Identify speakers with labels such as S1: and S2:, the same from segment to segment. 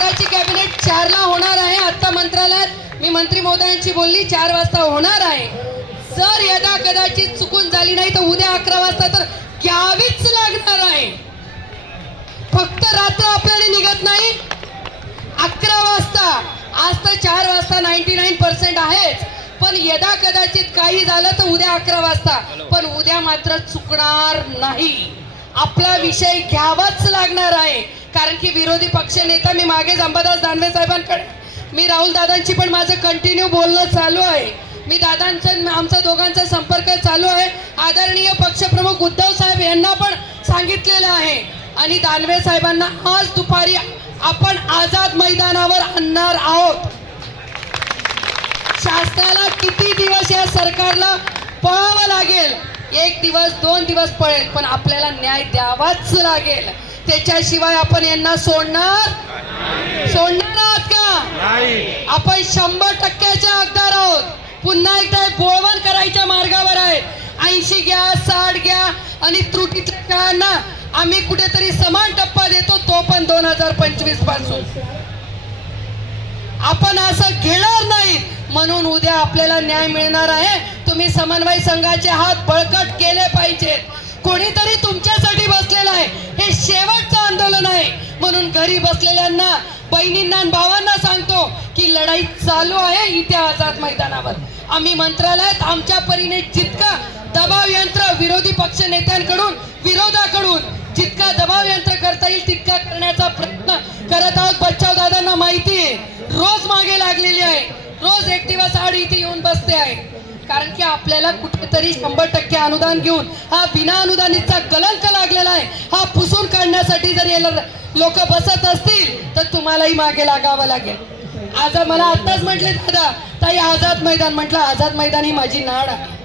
S1: मंत्र्याची cabinet चारला होणार आहे. आता मंत्रालयात मी मंत्री महोदयांची बोलली चार वाजता होणार आहे. जर यदा कदाचित चुकून झाली नाही तर उद्या अकरा वाजता तर घ्यावीच लागणार आहे. फक्त रात्र आपल्याला निघत नाही. अकरा वाजता आज तर चार वाजता नाईन्टी नाईन पर्सेंट आहेच. पण यदा कदाचित काही झालं तर उद्या अकरा वाजता. पण उद्या मात्र चुकणार नाही. आपला विषय घ्यावाच लागणार आहे. की विरोधी पक्ष नेता मी मागेच अंबादास दानवे साहेबांकडे. मी राहुल दादांची पण माझं कंटिन्यू बोलणं चालू आहे. मी दादांचं आमचा दोघांचा संपर्क चालू आहे. आदरणीय पक्षप्रमुख उद्धव साहेब यांना पण सांगितलेलं आहे. आणि दानवे साहेबांना आज दुपारी आपण आझाद मैदानावर आणणार आहोत. शासनाला किती दिवस या सरकारला पळावं लागेल? एक दिवस दोन दिवस पळेल पण आपल्याला न्याय द्यावाच लागेल. त्याच्याशिवाय आपण यांना सोडणार सोडणार आहात का? आपण शंभर टक्क्याचे हकदार आहोत. पुन्हा एकदा बोळवण करायच्या मार्गावर आहेत ऐंशी घ्या साठ घ्या आणि त्रुटीतल्या खेळांना आम्ही कुठेतरी समान टप्पा देतो तो पण दोन हजार पंचवीसपासून. आपण असं घेणार नाही. म्हणून उद्या आपल्याला न्याय मिळणार आहे. तुम्ही समन्वय संघाचे हात बळकट केले पाहिजेत. कोणीतरी तुमच्यासाठी बसलेलं आहे. हे शेवटचं आंदोलन आहे. म्हणून घरी बसलेल्यांना बहिणींना भावांना सांगतो की लढाई चालू आहे इथे आझाद मैदानावर. आम्ही मंत्रालयात आमच्या परीने जितका दबाव यंत्र विरोधी पक्ष नेत्यांकडून विरोधाकडून जितका दबाव यंत्र करता येईल तितका करण्याचा प्रयत्न करत आहोत. बच्चाव दादांना माहिती आहे रोज मागे लागलेली आहे. रोज एक दिवस आड इथे येऊन बसते आहे. कारण की आपल्याला कुठेतरी शंभर टक्के अनुदान घेऊन हा बिना अनुदानितचा कलंक लागलेला आहे. हा पुसून काढण्यासाठी जर याला लोक बसत असतील तर तुम्हालाही मागे लागावं लागेल. आज मला आताच म्हटले दादा ताई आझाद मैदान म्हटलं आझाद मैदान ही माझी नाड आहे.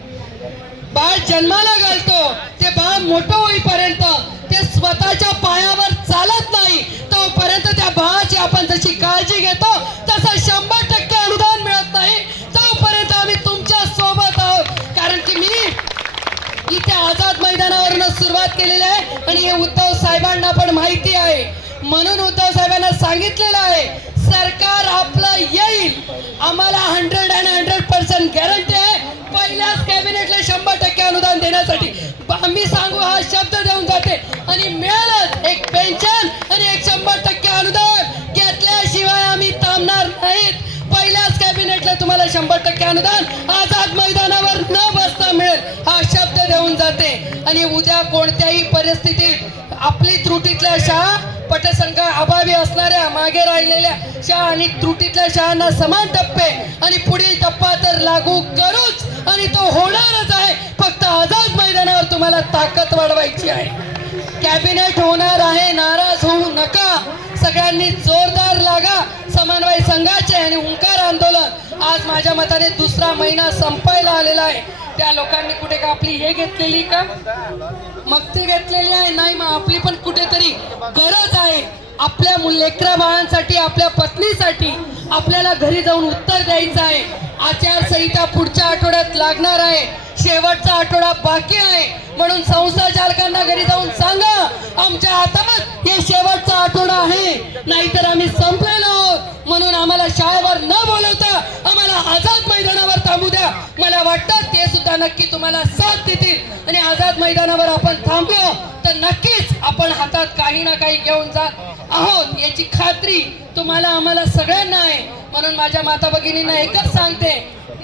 S1: बाळ जन्माला घालतो ते बाळ मोठं होईपर्यंत ते स्वतःच्या पायावर चालत नाही. तोपर्यंत त्या बाळाची आपण जशी काळजी घेतो तसं शंभर उद्धव साहेबांना पण माहिती आहे. म्हणून उद्धव साहेबांना सांगितलेलं आहे सरकार आपलं येईल. आम्हाला hundred and hundred percent guarantee आहे. पहिल्याच कॅबिनेटला शंभर टक्के अनुदान देण्यासाठी. आम्ही सांगू हा शब्द देऊन जाते. आणि मिळालंच. एक पेन्शन आणि एक शंभर टक्के अनुदान. घेतल्याशिवाय आम्ही थांबणार नाहीत. पहिल्याच कॅबिनेटला तुम्हाला शंभर टक्के अनुदान. आझाद मैदानावर न बसता मिळेल. हा देऊन जाते. आणि उद्या कोणत्याही परिस्थितीत आपली त्रुटीतल्या शाळा पटसंख्या अभावी असणाऱ्या मागे राहिलेल्या शाळा आणि त्रुटीतल्या शाळांना समान टप्पे आणि पुढील टप्पा तर लागू करूच. आणि तो होणारच आहे. फक्त आझाद मैदानावर तुम्हाला ताकद वाढवायची आहे. कॅबिनेट होणार आहे. नाराज होऊ नका. सगळ्यांनी जोरदार लागा. समन्वय संघाचे आणि हुंकार आंदोलन. आज माझ्या मताने दुसरा महिना संपायला आलेला आहे. त्या लोकांनी कुठे का आपली हे घेतलेली का? मग ते घेतलेली आहे. नाही मग आपली पण कुठेतरी गरज आहे. आपल्या लेकरा बाळांसाठी आपल्या पत्नीसाठी आपल्याला घरी जाऊन उत्तर द्यायचं आहे. आचारसंहिता पुढच्या आठवड्यात लागणार आहे. शेवटचा आठवडा बाकी आहे. म्हणून संस्था चालकांना घरी जाऊन सांगा आमच्या हातात हे शेवटचा आठवडा आहे. नाहीतर आम्ही संपलेलो आहोत. म्हणून आम्हाला शाळेवर न बोलवता आम्हाला आझाद मैदानावर थांबू द्या. मला वाटतं ते नक्की तुम्हाला साथ देतील. आणि आझाद मैदानावर आपण थांबलो तर नक्कीच आपण हातात काही ना काही घेऊन जात आहोत. याची खात्री तुम्हाला आम्हाला सगळ्यांना आहे. म्हणून माझ्या माता भगिनींना एकच सांगते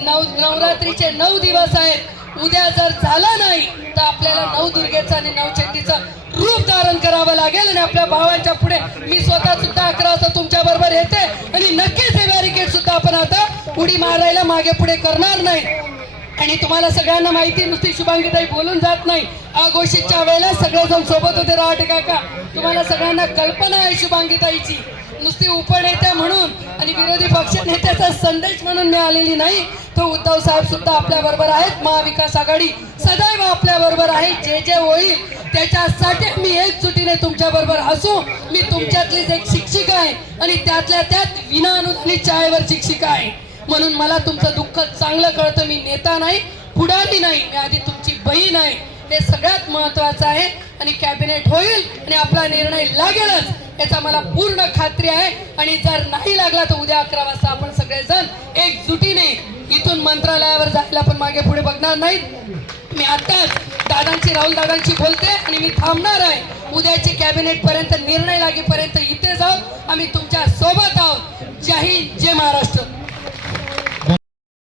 S1: नऊ नवरात्रीचे नऊ दिवस आहेत. उद्या जर झाला नाही तर आपल्याला नऊ दुर्गेचा आणि नवचंडीचं रूप धारण करावं लागेल आणि आपल्या भावांच्या पुढे मी स्वतः सुद्धा अकरा वाजता तुमच्या बरोबर येते. आणि नक्कीच हे बॅरिकेड सुद्धा आपण आता उडी मारायला मागे पुढे करणार नाही. आणि तुम्हाला सगळ्यांना माहिती नुसती शुभांगीताई बोलून जात नाही. आघोषीच्या वेळेला सगळेजण सोबत होते राहटे काका. तुम्हाला सगळ्यांना कल्पना आहे शुभांगीताईची नुसती उपनेत्या म्हणून आणि विरोधी पक्ष नेत्याचा संदेश म्हणून मी आलेली नाही. तो उद्धव साहेब सुद्धा आपल्या बरोबर आहेत. महाविकास आघाडी सदैव आपल्या बरोबर आहे. जे जे होईल त्याच्यासाठी मी एकजुटीने तुमच्या बरोबर असू मी तुमच्यातलीच एक शिक्षिका आहे आणि त्यातल्या त्यात विना अनुदानित शाळेवर शिक्षिका आहे. म्हणून मला तुमचं दुःख चांगलं कळतं. मी नेता नाही पुढारी नाही मी आधी तुमची बहीण आहे. हे सगळ्यात महत्वाचं आहे आणि कॅबिनेट होईल आणि आपला निर्णय लागेलच याचा मला पूर्ण खात्री आहे. आणि जर नाही लागला तर उद्या अकरा वाजता आपण सगळेजण एकजुटीने इथून मंत्रालयावर जायला पण मागे पुढे बघणार नाहीत. मी आताच दादांची राहुल दादांची बोलते आणि मी थांबणार आहे. उद्याचे कॅबिनेट पर्यंत निर्णय लागेपर्यंत इथे जाऊ आम्ही तुमच्यासोबत